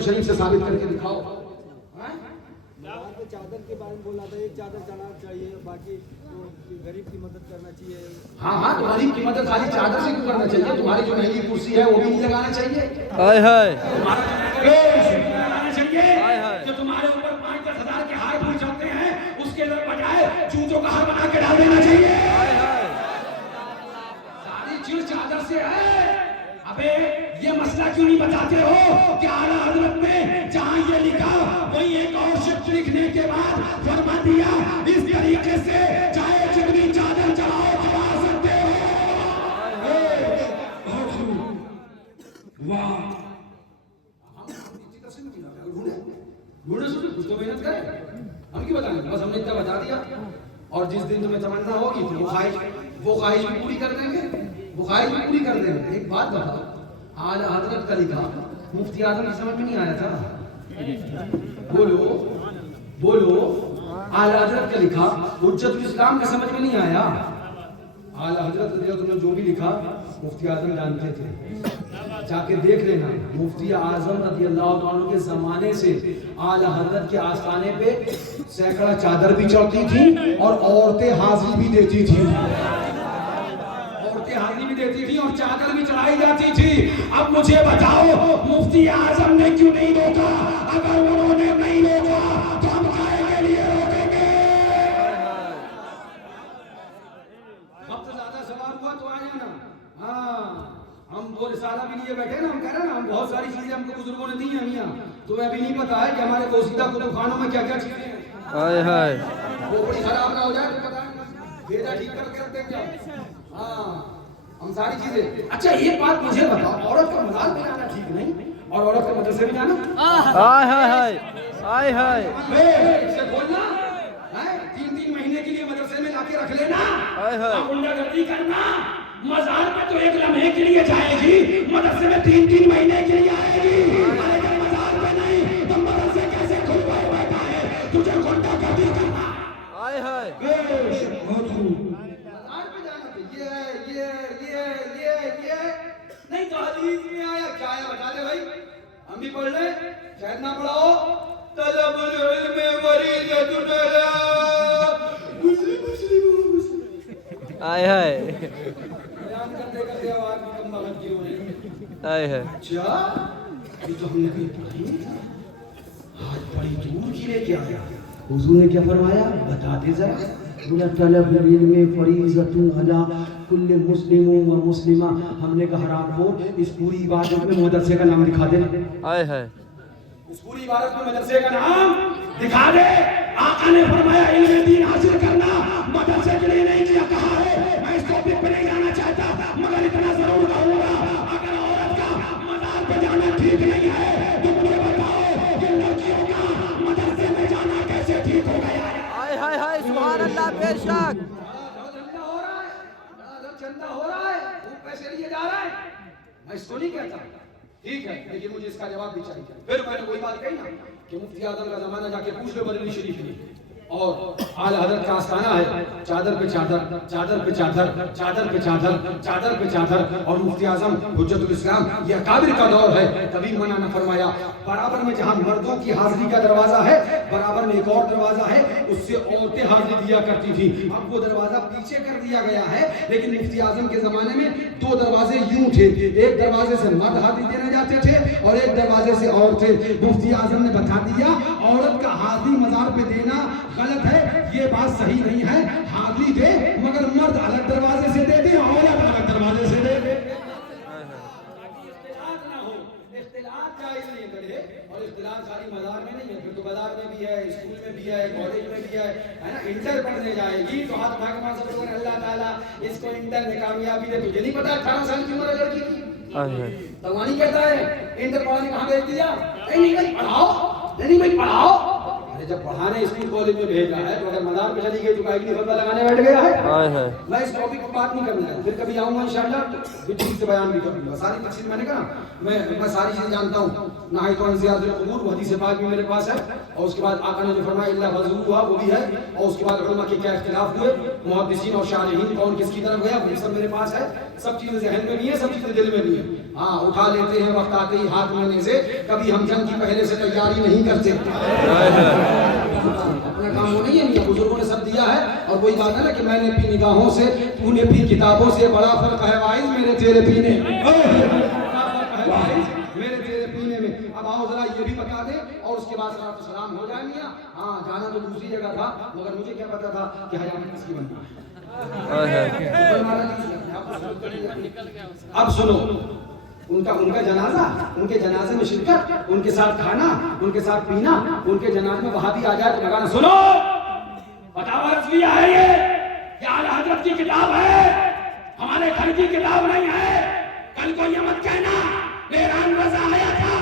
شریف سے ثابت کر کے دکھاؤ. چادر کے بارے میں بولا تھا, ایک چادر چلانا چاہیے, باقی غریب کی مدد کرنا چاہیے. ہاں تو غریب کی مدد خالی چادر سے کیوں کرنا چاہیے؟ تمہاری جو مہنگی کرسی ہے وہ بھی نہیں لگانا چاہیے. ہائے ہائے لگانا چاہیے جو تمہارے اوپر 5-10 ہزار کے ہار پھول چڑھتے ہیں اس کے بجائے چوتوں کا ہار بنا کے ڈال دینا چاہیے. ساری چیز چادر سے ہے. ابے یہ مسئلہ کیوں نہیں بتاتے ہو کہ اعلیٰ حضرت نے جہاں یہ لکھا وہی ایک اور شخص لکھنے کے بعد فرما دیا اس طریقے سے چاہے جتنی چادر چڑھاؤ چڑھا سکتے ہو. واہ کچھ تو محنت کرے, ہم کیوں بتائیں, بس ہم نے اتنا بتا دیا. اور جس دن تمہیں تمنا ہوگی تو وہ خواہش بھی پوری کر دیں گے, وہ خواہش بھی پوری کر دیں گے. ایک بات بتاؤ, اعلیٰ حضرت کا لکھا مفتی اعظم کی سمجھ میں نہیں آیا تھا؟ بولو اعلیٰ حضرت کا لکھا حجت الاسلام کا سمجھ میں نہیں آیا؟ اعلیٰ حضرت رضی اللہ عنہ جو بھی لکھا مفتی اعظم جانتے تھے. جا کے دیکھ لینا, مفتی اعظم رضی اللہ عنہ کے زمانے سے اعلیٰ حضرت کے آستانے پہ سینکڑا چادر بھی چڑھتی تھی اور عورتیں حاضری بھی دیتی تھی, حاضری بھی دیتی تھی اور چادر بھی چڑھائی جاتی تھی. اب مجھے بتاؤ مفتی اعظم نے کیوں نہیں روکا؟ اگر انہوں نے نہیں روکا تو ہم کائے کے لیے روکیں گے؟ اب تو زیادہ سوال ہوا تو آ جانا. ہاں ہم وہ رسالہ بھی لیے بیٹھے نا, ہم کہہ رہے ہیں نا, ہم بہت ساری چیزیں ہم کو بزرگوں نے دی ہیں میاں. تمہیں ابھی نہیں پتا ہے کہ ہمارے پوشیدہ کتب خانوں میں کیا کیا چیزیں ہیں. ہائے ہائے وہ بڑی خراب نہ ہو جائے تو پتا نہیں, بھیجا ٹھیک کر کے رکھ دیں گے. ہاں ہم ساری چیزیں. اچھا ایک بات مجھے بتاؤ, عورت کا مزار پہ جانا ٹھیک نہیں اور عورت کا مدرسے میں جانا؟ ہائے ہائے ہائے ہائے اسے بولنا 3 مہینے کے لیے مدرسے میں لا کے رکھ لینا, غنڈہ گردی کرنا. مزار پہ تو ایک لمحے کے لیے جائے گی, مدرسے میں 3 مہینے کے لیے آئے گی. مزار پہ نہیں تو مدرسے کیسے کھل پائے بیٹھا ہے تجھے غنڈہ گردی کرنا. ہائے ہائے بہت خوب. مزار پہ جانا تو یہ نہیں تو حدیث میں آیا کیا ہے بتا دے بھائی, ہم بھی پڑھ لیں, شاید نہ پڑھاؤ. طلب العلم فریضۃ ہائے ہائے بیان کرتے کرتے آواز بھی کم بغل کی ہو رہی. ہائے ہائے اچھا یہ تو ہم نے کہیں پڑھی نہیں تھا, آج بڑی دور کی لے کے آیا. حضور نے کیا فرمایا بتاتے ذرا. طلب العلم فریضۃ علی کل مسلم و مسلمہ. ہم نے کہا حرام خور, اس پوری عبادت میں مدرسے کا نام دکھا دے. ہائے ہائے اس پوری عبادت میں مدرسے کا نام دکھا دے. آقا نے فرمایا علم دین حاصل کرنا مدرسے کے لیے نہیں کیا کہا ہے. میں اس ٹاپک پہ نہیں جانا چاہتا مگر اتنا ضرور کہوں گا, اگر عورت کا مزار پہ جانا ٹھیک نہیں ہے تو مجھے بتاؤ کہ لڑکیوں کا مدرسے میں جانا کیسے ٹھیک ہو گیا ہے؟ ہائے ہائے ہائے سبحان اللہ, بے شک چندہ ہو رہا ہے, وہ پیسے لیے جا رہا ہے. میں اس کو نہیں کہتا, ٹھیک ہے, لیکن مجھے اس کا جواب بھی چاہیے. پھر میں نے وہی بات کہی نا کہ مفتی اعظم کا زمانہ جا کے پوچھ لو بریلی شریف میں, اور اعلیٰ حضرت کا آستانہ ہے, چادر پہ چادر, چادر پہ چادر, چادر پہ چادر, چادر پہ چادر. اور مفتی اعظم حجت الاسلام یہ اکابر کا دور ہے, کبھی منع نہ فرمایا. برابر میں جہاں مردوں کی حاضری کا دروازہ ہے برابر میں ایک اور دروازہ ہے, اس سے عورتیں حاضری دیا کرتی تھی. اب وہ دروازہ پیچھے کر دیا گیا ہے, لیکن مفتی اعظم کے زمانے میں 2 دروازے یوں تھے, ایک دروازے سے مرد حاضری دینے جاتے تھے اور ایک دروازے سے عورتیں. مفتی اعظم نے بتا دیا عورت کا حاضری مزار پہ دینا غلط ہے, یہ بات صحیح نہیں ہے. حاضری دے مگر مرد الگ دروازے سے دے دے, عورت الگ دروازے سے دے دے. اختلاط نہ ہو, اختلاط جائز نہیں کرے. اور اختلاط خالی مزار میں نہیں ہے, پھر تو بازار میں بھی ہے, اسکول میں بھی ہے, کالج میں بھی ہے نا. انٹر پڑھنے جائے گی تو ہاتھ اٹھا کے مان سب لوگ اللہ تعالیٰ اس کو انٹر میں کامیابی دے. تجھے نہیں پتا 18 سال کی عمر ہے لڑکی کی, تمانی کہتا ہے انٹر پڑھانے کہاں بھیج دیا؟ نہیں بھائی پڑھاؤ, نہیں بھائی پڑھاؤ. جب پڑھانے اسکول کالج میں بھیجا ہے تو اگر مزار پہ چلی گئی تو کہیں نہیں فتویٰ لگانے بیٹھ گیا ہے. میں اس ٹاپک پر بات نہیں کرنا ہے, پھر کبھی آؤں گا انشاءاللہ پھر ٹھیک سے بیان بھی کروں گا. ساری تفصیل میں نے کہا میں ساری چیزیں جانتا ہوں. نہایت انزیاد الامور, وہ حدیث پاک بھی میرے پاس ہے, اور اس کے بعد آقا نے جو فرمایا اللہ وضو ہوا وہ بھی ہے, اور اس کے بعد علماء کے کیا اختلاف ہوئے, محدثین اور شارحین کون کس کی طرف گیا وہ سب میرے پاس ہے. سب چیزیں ذہن میں بھی ہیں, سب چیزیں دل میں بھی ہیں. ہاں اٹھا لیتے ہیں وقت آتے ہی ہاتھ میں سے. کبھی ہم جنگ کی پہلے سے تیاری نہیں کرتے. اپنا کام وہ نہیں ہے, میاں بزرگوں نے سب دیا ہے. اور وہی بات ہے نا کہ میں نے پی نگاہوں سے, تو نے پی کتابوں سے, بڑا فرق ہے وائز میرے تیرے پینے میرے تیرے پینے میں. اب آؤ ذرا یہ بھی بتا دے اور اس کے بعد صلاۃ و سلام ہو جائے میاں. ہاں جانا تو دوسری جگہ تھا, مگر مجھے کیا پتا تھا کہ حیات کس کی بننا ہے. اب سنو, ان کا جنازہ, ان کے جنازے میں شرکت, ان کے ساتھ کھانا, ان کے ساتھ پینا, ان کے جنازے میں وہابی آ جائے تو لگانا. سنو, فتاوی رضویہ ہے یہ اعلی حضرت کی کتاب ہے, ہمارے گھر کی کتاب نہیں ہے. کل کو یہ مت کہنا میران رضا آیا تھا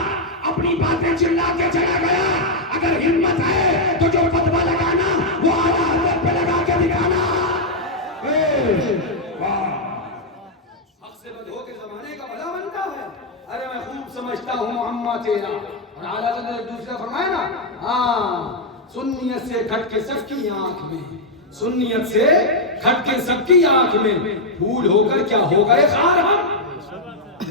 اپنی باتیں چلا کے چلا گیا. اگر ہمت ہے تو جو فتویٰ لگانا وہ اعلی حضرت پہ لگا کے دکھانا. حق سے بدھو کے زمانے کا بھلا بنتا ہے. ارے میں خوب سمجھتا ہوں محمد تیرا. اور اعلی حضرت نے ایک دوسرا فرمایا نا, ہاں سنیت سے کھٹ کے سب کی آنکھ میں, سنیت سے کھٹ کے سب کی آنکھ میں, پھول ہو کر کیا ہو گئے خار ہم.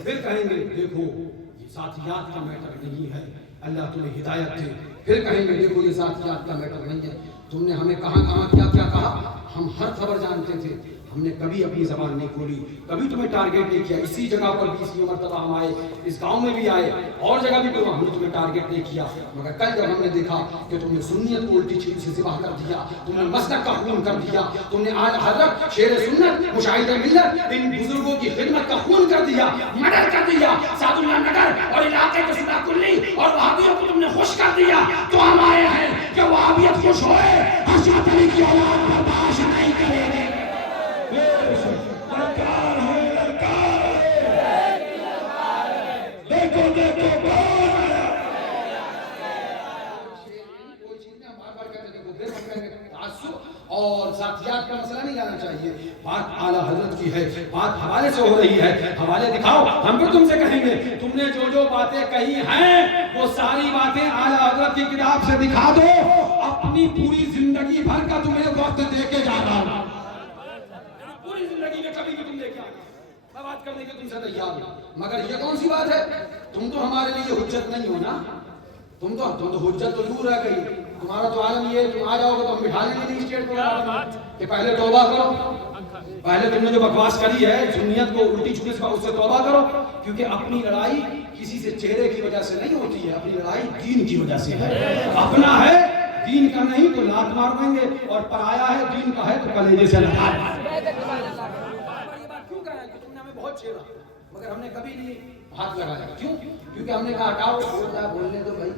پھر کہیں گے دیکھو یہ ساتھیات کا میٹر نہیں ہے, اللہ تمہیں ہدایت دے. پھر کہیں گے دیکھو یہ ساتھیات کا میٹر نہیں ہے, تم نے ہمیں کہاں کہاں کیا کیا کہا, ہم ہر خبر جانتے تھے, ہم نے کبھی اپنی زبان نہیں کھولی, کبھی تمہیں ٹارگیٹ نہیں کیا. اسی جگہ پر 20 مرتبہ ہم آئے, اس گاؤں میں بھی آئے, اور جگہ بھی ہم نے تمہیں ٹارگیٹ نہیں کیا. مگر کل جب ہم نے دیکھا کہ تم نے سنیت کو الٹی چھری سے ذبح کر دیا, تم نے مسلک کا خون کر دیا, تم نے اعلی حضرت شیر سنت مشاہد ملت ان بزرگوں کی خدمت کا خون کر دیا, مرڈر کر دیا, سعد اللہ نگر اور علاقے کے صدہ کلی اور وہابیوں کو تم نے خوش کر دیا, تو ہم آئے ہیں کہ وہابیت خوش ہوئے, حضرت علی کی اولاد برداشت نہیں کرے گے. اور ذاتیات کا مسئلہ نہیں جانا چاہیے, بات اعلیٰ حضرت کی ہے, بات حوالے سے ہو رہی ہے. حوالے دکھاؤ, ہم بھی تم سے کہیں گے تم نے جو باتیں کہی ہیں وہ ساری باتیں اعلیٰ حضرت کی کتاب سے دکھا دو. اپنی پوری زندگی بھر کا تمہیں وقت دے کے جا رہا ہوں, پوری زندگی میں کبھی بھی تم لے کے آئے, میں بات کرنے کے تم سے تیار ہوں. مگر یہ کون سی بات ہے, تم تو ہمارے لیے حجت نہیں ہو نا, تم تو حجت تو دور رہ گئی. تمہارا تو عالم یہ ہے, تم آ جاؤ گے تو ہم بٹھا لیں گے اسٹیٹ پر کہ پہلے توبہ کرو, پہلے تم نے جو بکواس کری ہے سنیت کو الٹی چھری سے اس سے توبہ کرو. کیونکہ اپنی لڑائی کسی سے چہرے کی وجہ سے نہیں ہوتی ہے, اپنی لڑائی دین کی وجہ سے ہے. اپنا ہے دین کا نہیں تو لات مار دیں گے, اور پرایا ہے دین کا ہے تو کلیجے سے لگا دیں گے. یہ بات کیوں کہا ہے کہ تم نے ہمیں بہت چھیڑا, مگر ہم نے کبھی نہیں ہاتھ لگایا. کیوں؟ کیونکہ ہم نے کہا ہٹاؤ, بولنے دو بھائی,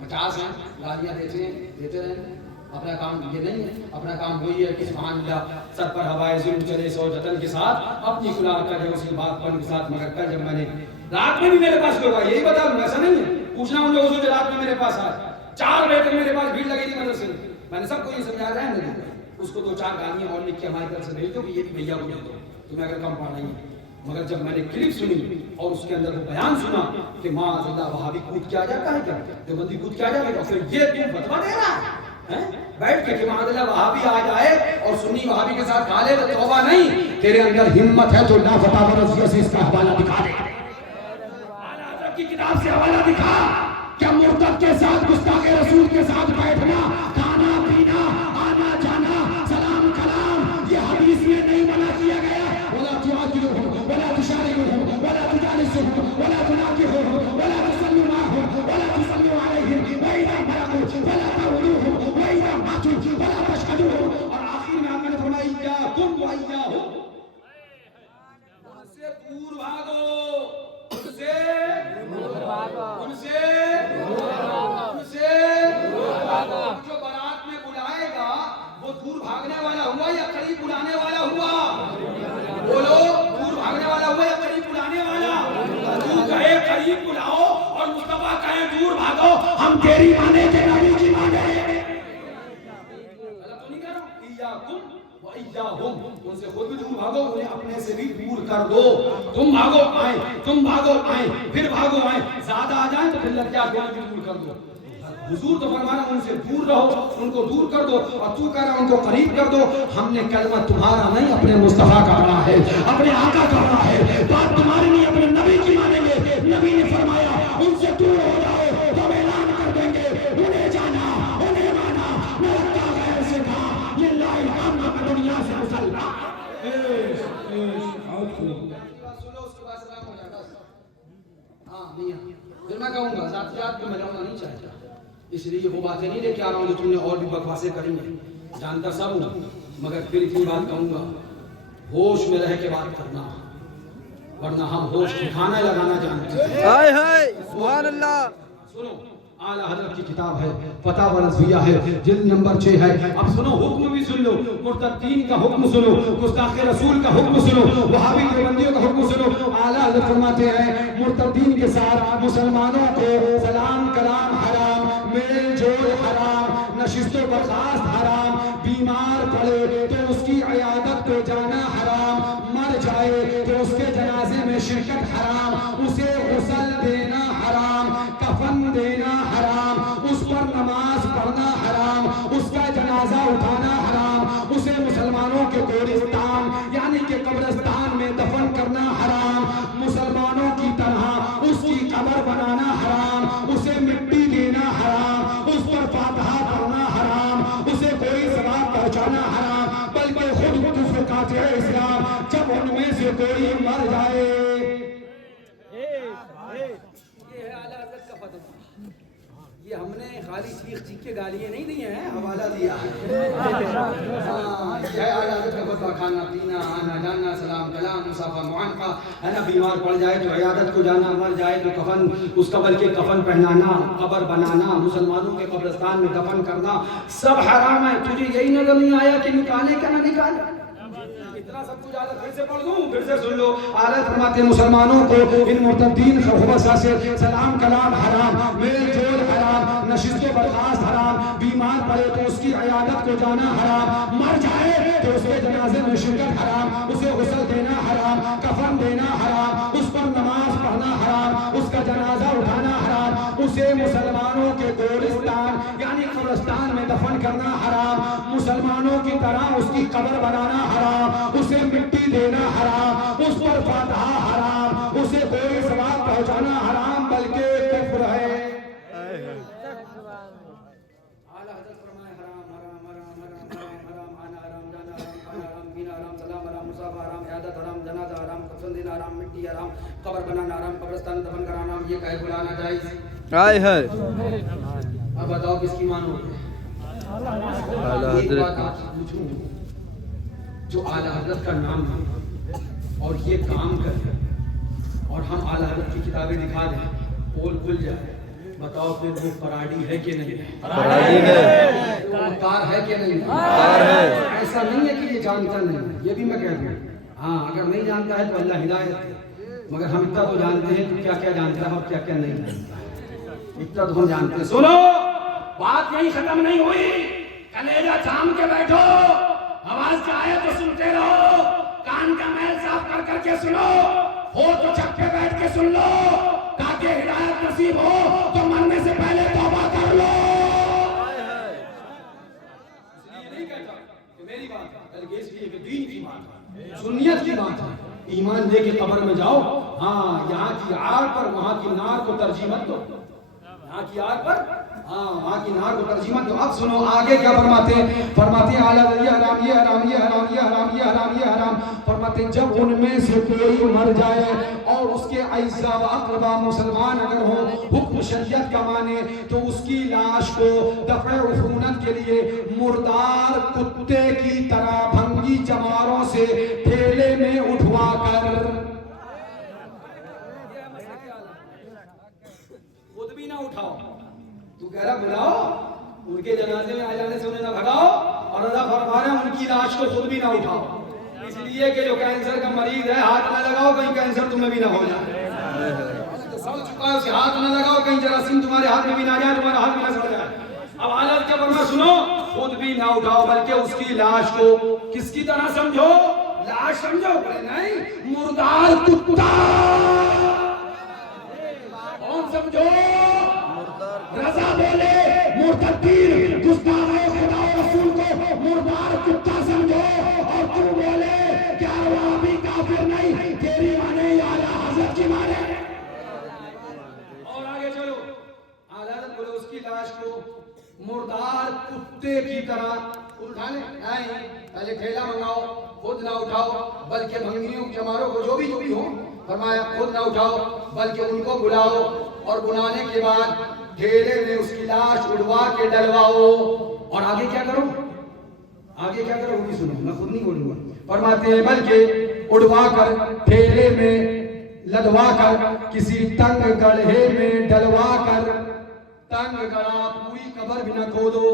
50 ہیں گالیاں دیتے رہیں, اپنا کام یہ نہیں ہے. اپنا کام وہی ہے کہ سبحان اللہ سر پر ہوائے ظلم چلے سو جتن کے ساتھ, اپنی کلا کا جو اسی بات پر کے ساتھ. مگر کل جب میں نے رات میں بھی میرے پاس لوگ آئے, یہی بتا دوں, ایسا نہیں ہے, پوچھنا ان لوگوں سے جو رات میں میرے پاس آئے, 4 بجے تک میرے پاس بھیڑ لگی تھی مدرسے میں. میں نے سب کو یہ سمجھا رہا ہے, اس کو 2-4 گالیاں اور لکھ کے ہماری طرف سے بھیج دو کہ یہ بھی بھیا کو دے دو, تمہیں اگر کم پڑ رہی ہے. مگر جب میں نے کلپ سنی اور اس کے اندر وہ بیان سنا کہ معاذ اللہ وہابی کود کیا جاتا ہے, کیا دیوبندی کود کیا جاتا ہے, پھر یہ تم فتویٰ دے رہا ہے بیٹھ کے کہ معاذ اللہ وہابی آ جائے اور سنی وہابی کے ساتھ کھا لے تو توبہ نہیں. تیرے اندر ہمت ہے تو لا فتاوی رضویہ سے اس کا حوالہ دکھا دے, اعلیٰ حضرت کی کتاب سے حوالہ دکھا. کیا مرتد کے ساتھ گستاخ رسول کے ساتھ بیٹھنا, کھانا پینا, آنا جانا, سلام کلام یہ حدیث میں نہیں منع کیا گیا. ولا تعاقلهم ولا تشاركهم ولا تجالسهم ولا تناكحهم ولا تصلوا معهم ولا تصلوا عليهم واذا مرضوا فلا تعودوهم واذا ماتوا فلا تشهدوهم. اور آخر میں آپ نے فرمایا اياكم واياهم, ان سے دور بھاگو, ان سے دور بھاگو, ان سے دور بھاگو, ان سے دور بھاگو. جو بارات میں بلائے گا وہ دور بھاگنے والا ہوا یا قریب بلانے والا ہوا؟ بولو, دور بھاگنے والا ہوا یا قریب بلانے والا؟ تو کہے قریب بلاؤ اور مصطفیٰ کہے دور بھاگو, ہم تیری مانے تھے نبی کی مانے. غلط تو نہیں کہہ رہا, ایاکم و ایاہم, ان سے خود بھی دور بھاگو, انہیں اپنے سے بھی دور کر دو. تم بھاگو آئیں, تم بھاگو آئیں, پھر بھاگو آئیں, زیادہ آ جائیں تو پھر لڑکیاں دونوں بھی دور کر دو. حضور تو فرمانا ان سے دور رہو, ان کو دور کر دو, اور تو کہہ رہا ان کو قریب کر دو. ہم نے کلمہ تمہارا نہیں اپنے مصطفیٰ کا پڑھا ہے, اپنے آقا کا پڑھا ہے. بات تمہاری نہیں اپنے نبی کی مانیں گے. کو میں لانا نہیں چاہتا، اس لیے وہ باتیں نہیں لے کے آ رہا ہوں جو تم نے اور بھی بکواسیں کریں گے، جانتا سب ہوں، مگر پھر اتنی بات کہوں گا، ہوش میں رہ کے بات کرنا، ورنہ ہم ہوش ٹھکانا لگانا جانتے ہیں۔ ہائے ہائے سبحان اللہ۔ سنو اعلیٰ حضرت کی کتاب ہے، فتح و نصفیہ ہے، جلد نمبر 6 ہے۔ اب سنو حکم بھی سن لو، مرتدین کا حکم سنو، گستاخ رسول کا حکم سنو، وہابی دیوبندیوں کا حکم سنو۔ اعلیٰ حضرت فرماتے ہیں مرتدین کے ساتھ مسلمانوں کو سلام کلام حرام، میل جول حرام، نشست و برخاست حرام، بیمار پڑے تو اس کی عیادت کو جانا حرام، مر جائے تو اس کے جنازے میں شرکت حرام، اسے غسل دینا حرام، کفن دینا حرام، اس پر نماز پڑھنا حرام، اس کا جنازہ اٹھانا حرام، اسے مسلمانوں کے قبرستان یعنی کہ قبرستان میں دفن کرنا حرام، مسلمانوں کی طرح اس کی قبر بنانا حرام، اسے مٹی دینا حرام، اس پر فاتحہ پڑھنا حرام، اسے کوئی ثواب پہنچانا حرام، بلکہ خود متفقات اسلام جب ان میں سے کوئی مر جائے۔ یہ ہے اعلیٰ حضرت کا فتویٰ۔ یہ ہم نے خالی چیخ چیخ کے گالیاں نہیں دی ہیں، حوالہ دیا ہے۔ یہ ہے اعلیٰ حضرت کا فتویٰ، کھانا پینا، آنا جانا، سلام کلام، مصافحہ معانقہ، ہے نا، بیمار پڑ جائے تو عیادت کو جانا، مر جائے تو کفن، اس قبر کے کفن پہنانا، قبر بنانا، مسلمانوں کے قبرستان میں دفن کرنا، سب حرام ہے۔ تجھے یہی نظر نہیں آیا کہ نکالے کا نہ نکالے؟ اتنا سب کچھ اعلیٰ پھر سے پڑھ دوں، پھر سے سن لو۔ اعلیٰ فرماتے ہیں مسلمانوں کو ان مرتدین خبثہ سے سلام کلام حرام، میل جول حرام، نشست و برخاست حرام، بیمار پڑے تو اس کی عیادت کو جانا حرام، مر جائے تو اس کے جنازے میں شرکت حرام، اسے غسل دینا حرام، کفن دینا حرام، اس پر نماز پڑھنا حرام، اس کا جنازہ اٹھانا حرام، اسے مسلمانوں کے قبرستان یعنی قبرستان میں دفن کرنا حرام، مسلمانوں کی طرح اس کی قبر بنانا حرام، اسے مٹی دینا حرام، اس پر فاتحہ حرام، اسے کوئی ثواب پہنچانا حرام بلکہ کفر ہے۔ اعلیٰ حضرت فرمائے حرام حرام حرام حرام حرام حرام، آنا حرام، جانا حرام، کھانا حرام، پینا حرام، سلام حرام، مصافحہ حرام، عیادت حرام، جنازہ حرام، کفن دینا حرام، مٹی حرام، قبر بنانا حرام، قبرستان دفن کرانا حرام، یہ کہے بلانا جائز؟ ہائے ہائے اب بتاؤ کس کی مانو؟ اعلیٰ ایک حضرت بات آپ سے پوچھوں، جو اعلیٰ حضرت کا نام ہے اور یہ کام کرے اور ہم اعلیٰ حضرت کی کتابیں دکھا دیں، پول کھل جائے، بتاؤ پھر وہ فراڈی ہے کہ نہیں ہے؟ فراڈی ہے، کار ہے کہ نہیں کار ہے۔ ایسا نہیں ہے کہ یہ جانتا نہیں ہے، یہ بھی میں کہہ دوں، ہاں اگر نہیں جانتا ہے تو اللہ ہدایت ہے، مگر ہم اتنا تو جانتے ہیں کہ کیا کیا جانتا ہے اور کیا کیا نہیں جانتا ہے، اتنا تو ہم جانتے ہیں۔ سنو بات یہی ختم نہیں ہوئی، کلیجہ تھام کے بیٹھو، آواز چاہے تو سنتے رہو، کان کا میل صاف کر کر کے سنو، ہو تو چھت پہ بیٹھ کے سن لو، تاکہ ہدایت نصیب ہو تو مرنے سے پہلے توبہ کر لو۔ اس لیے نہیں کہتا کہ میری بات ہے، بلکہ اس لیے کہ دین کی بات ہے، سنیت کی بات ہے، ایمان لے کے قبر میں جاؤ، ہاں یہاں کی آگ پر وہاں کی نار کو ترجیح مت دو، یہاں کی آگ پر ہاں وہاں کی نار کو ترجیح مت دو۔ اب سنو آگے کیا فرماتے ہیں، فرماتے ہیں اعلیٰ یہ حرام یہ حرام یہ حرام یہ حرام یہ حرام یہ حرام، فرماتے ہیں جب ان میں سے کوئی مر جائے اور اس کے اعزا و اقربا مسلمان اگر ہوں، حکم شریعت کا مانے تو اس کی لاش کو دفع عفونت کے لیے مردار کتے کی طرح بھنگی چماروں سے ٹھیلے میں اٹھوا کر، خود بھی نہ اٹھاؤ، تو کہہ رہا بلاؤ، ان کے جنازے میں آ جانے سے انہیں نہ بھگاؤ، اور رضا فرما رہے ہیں ان کی لاش کو خود بھی نہ اٹھاؤ، اس لیے کہ جو کینسر کا مریض ہے ہاتھ نہ لگاؤ کہیں کینسر تمہیں بھی نہ ہو جائے، سڑ چکا ہے اسے ہاتھ نہ لگاؤ کہیں جراثیم تمہارے ہاتھ میں بھی نہ جائے، تمہارا ہاتھ بھی نہ سڑ جائے۔ اب حالت کا فرما سنو، خود بھی نہ اٹھاؤ بلکہ اس کی لاش کو کس کی طرح سمجھو، لاش سمجھو، نہیں مردار کتا، کون سمجھو، رضا بولے مرتدین گستاخ خدا و رسول کو مردار کتا سمجھو، اور تو بولے کیا وہابی کافر نہیں، تیری مانے یا اعلیٰ حضرت کی مانے۔ اور آگے چلو، اعلیٰ حضرت بولے اس کی لاش کو مردار کتے کی طرح اٹھانے نہیں، پہلے ٹھیلا منگاؤ، خود نہ اٹھاؤ بلکہ بھنگیوں چماروں کو جو بھی ہو، فرمایا خود نہ اٹھاؤ بلکہ ان کو بلاؤ، اور بلانے کے بعد ڈھیلے میں اس کی لاش اڑوا کے ڈلواؤ. اور آگے کیا کرو؟ آگے کیا کرو وہ بھی سنو, میں خود نہیں بولوں گا. فرماتے ہیں بلکہ اڑوا کر ڈھیلے میں لدوا کر کسی تنگ گڑھے میں ڈلوا کر, تنگ گڑھا پوری قبر بھی نہ کھودو,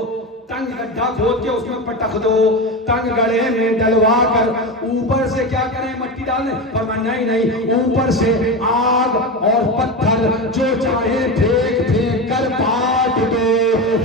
تنگ گڈھا کھود کے اس میں پٹخ دو, تنگ گڑھے میں ڈلوا کر اوپر سے کیا کریں؟ مٹی ڈال دیں. فرمایا نہیں, اوپر سے آگ اور پتھر جو چاہے پھینک پھینک کر پاٹ دو.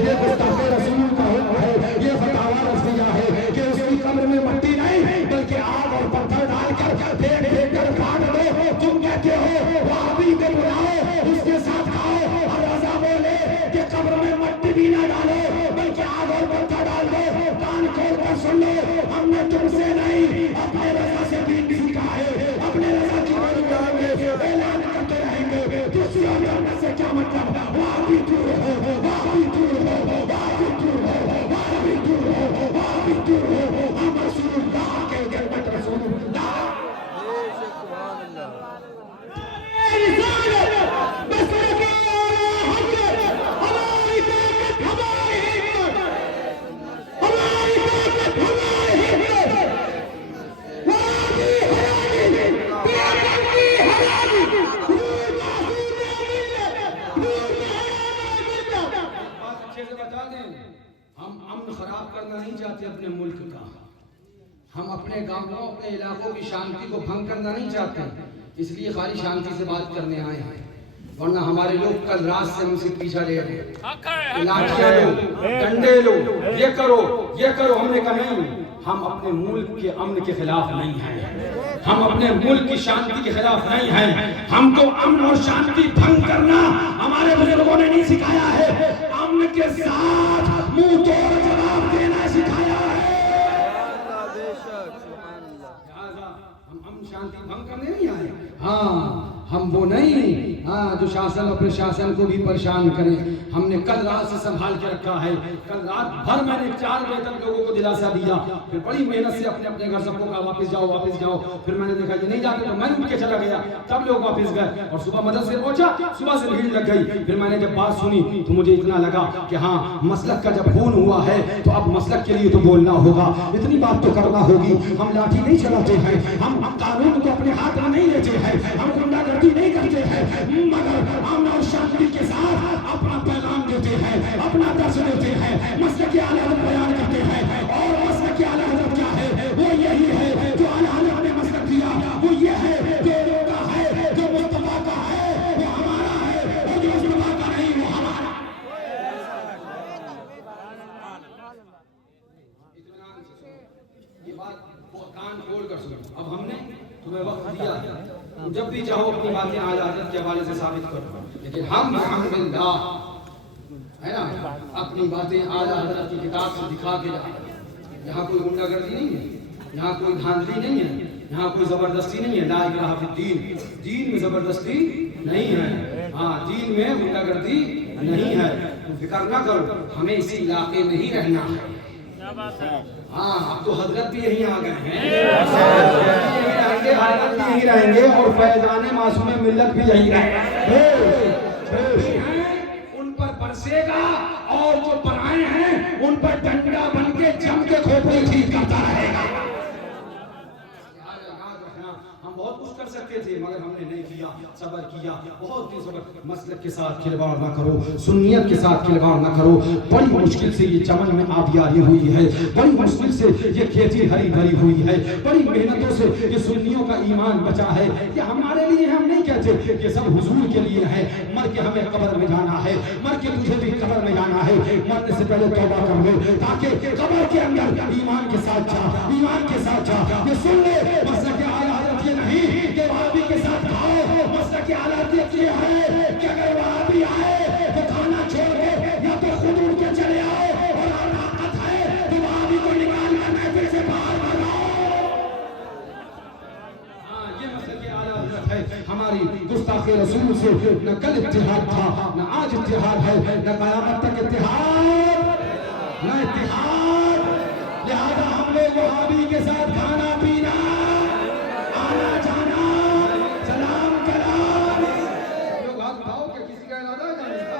یہ گستاخ رسول کا حکم ہے, یہ فتاوی رضویہ ہے کہ اس کی قبر میں مٹی نہیں بلکہ آگ اور پتھر ڈال کر پھینک پھینک کر پاٹ دو. تم کہتے ہو وہابی کو بلاؤ, اس کے ساتھ کھاؤ, اور رضا بولے کہ قبر میں مٹی بھی نہ ڈالو بلکہ آگ اور پتھر ڈال دو. کان کھول کر سن لو, ہم نے تم سے نہیں اپنے رضا سے دین سیکھا ہے. اپنے رضا کی بات کریں گے, اعلان کرتے رہیں گے. دوسروں میں سے کیا مطلب؟ وہابی دور ہو, وہابی دور ہو, وہابی دور ہو, وہابی دور ہو, وہابی دور ہو. ہم رسول اللہ کے کلمت رسول اللہ. ہم امن خراب کرنا نہیں چاہتے اپنے ملک کا, ہم اپنے گاؤں اپنے علاقوں کی شانتی کو بھنگ کرنا نہیں چاہتے, اس لیے خالی شانتی سے بات کرنے آئے ہیں. ورنہ ہمارے لوگ کل رات سے ہم سے پیچھا لے رہے ہیں, لاٹھیاں لو, ڈنڈے لو, یہ کرو یہ کرو. ہم نے کہا نہیں, ہم اپنے ملک کے امن کے خلاف نہیں ہیں, ہم اپنے ملک کی شانتی کے خلاف نہیں ہیں. ہم کو امن اور شانتی بھنگ کرنا ہمارے بزرگوں نے نہیں سکھایا ہے, امن کے ساتھ منہ توڑ جواب دینا سکھایا ہے. ہم امن شانتی بھنگ کرنے نہیں آئے. ہاں ہم وہ نہیں جو شاسن اپنے شاسن کو بھی پریشان کریں. ہم نے کل رات سے سنبھال کے رکھا ہے. کل رات بھر میں نے 4 بجے تک لوگوں کو دلاسا دیا, پھر بڑی محنت سے اپنے اپنے گھر سب کو کہا واپس جاؤ واپس جاؤ. پھر میں نے دیکھا یہ نہیں جاتے تو میں اٹھ کے چلا گیا, تب لوگ واپس گئے. اور صبح مدرسے پہنچا, صبح سے بھیڑ لگ گئی. پھر میں نے جب بات سنی تو مجھے اتنا لگا کہ ہاں مسلک کا جب خون ہوا ہے تو اب مسلک کے لیے تو بولنا ہوگا, اتنی بات تو کرنا ہوگی. ہم لاٹھی نہیں چلاتے ہیں, ہم قانون کو اپنے ہاتھ میں نہیں لیتے ہیں, ہم گنڈا گردی نہیں کرتے ہیں, مگر امن اور شانتی کے ساتھ اپنا پیغام دیتے ہیں, اپنا درس دیتے ہیں, مسلک کی اعلیٰ حضرت بیان کرتے ہیں. اور مسلک کی اعلیٰ حضرت کیا ہے؟ وہ یہی ہے جو اعلیٰ حضرت نے مسلک دیا, وہ یہ ہے جو ان کا ہے, جو مصطفیٰ کا ہے وہ ہمارا ہے, اور جو مصطفیٰ کا نہیں وہ ہمارا. یہ بات کان کھول کر سنو. اب ہم نے تمہیں وقت دیا, جب بھی چاہو اپنی باتیں اعلیٰ حضرت کے حوالے سے ثابت کرو, لیکن ہم الحمدللہ ہے نا اپنی باتیں اعلیٰ حضرت کی کتاب سے دکھا کے جائیں. یہاں کوئی غنڈہ گردی نہیں ہے, یہاں کوئی دھاندلی نہیں ہے, یہاں کوئی زبردستی نہیں ہے. لا اکراہ فی الدین, دین میں زبردستی نہیں ہے, ہاں دین میں غنڈہ گردی نہیں ہے. فکر نہ کرو, ہمیں اسی علاقے میں ہی رہنا ہے. ہاں اب تو حضرت بھی یہیں آ گئے ہیں, حضرت بھی یہیں رہیں گے اور فیضان معصوم ملت بھی یہیں رہیں گے. ان پر برسے گا, اور جو پرائے ہیں ان پر ڈنڈا بن کے جم کے کھوپڑی ٹھیک کرتا رہے گا. ہم بہت کچھ کر سکتے تھے مگر ہم نے نہیں کیا, صبر کیا, بہت ہی صبر. مسلک کے ساتھ کھلواڑ نہ کرو, سنیت کے ساتھ کھلواڑ نہ کرو. بڑی مشکل سے یہ چمن میں آبیاری ہوئی ہے, بڑی مشکل سے یہ کھیتی ہری بھری ہوئی ہے, بڑی محنتوں سے یہ سنیوں کا ایمان بچا ہے. یہ ہمارے لیے ہم نہیں کہتے, یہ سب حضور کے لیے ہے. مر کے ہمیں قبر میں جانا ہے, مر کے تجھے بھی قبر میں جانا ہے. مرنے سے پہلے توبہ کر لے تاکہ قبر کے اندر ایمان کے ساتھ جا, ایمان کے ساتھ جا. یہ سن لے, مسلک اعلیٰ حضرت یہ نہیں کہ وہابی کے ساتھ کھاؤ. مسلک اعلیٰ حضرت یہ ہے کہ اگر وہابی آئے تو کھانا چھوڑ کے یا تو خود اٹھ کے چلے آؤ, اور طاقت ہے تو وہابی کو نکال کر محفل سے باہر بھگاؤ. ہاں یہ مسلک اعلیٰ حضرت ہے. ہماری گستاخ رسول سے نہ کل اتحاد تھا نہ آج اتحاد ہے, نہ قیامت تک اتحاد نہ اتحاد. لہذا ہم لوگ وہابی کے ساتھ کھانا پینا, آنا جانا, سلام کرام. لوگ ہاتھ اٹھاؤ کہ کسی کا ارادہ ہے جانے کا.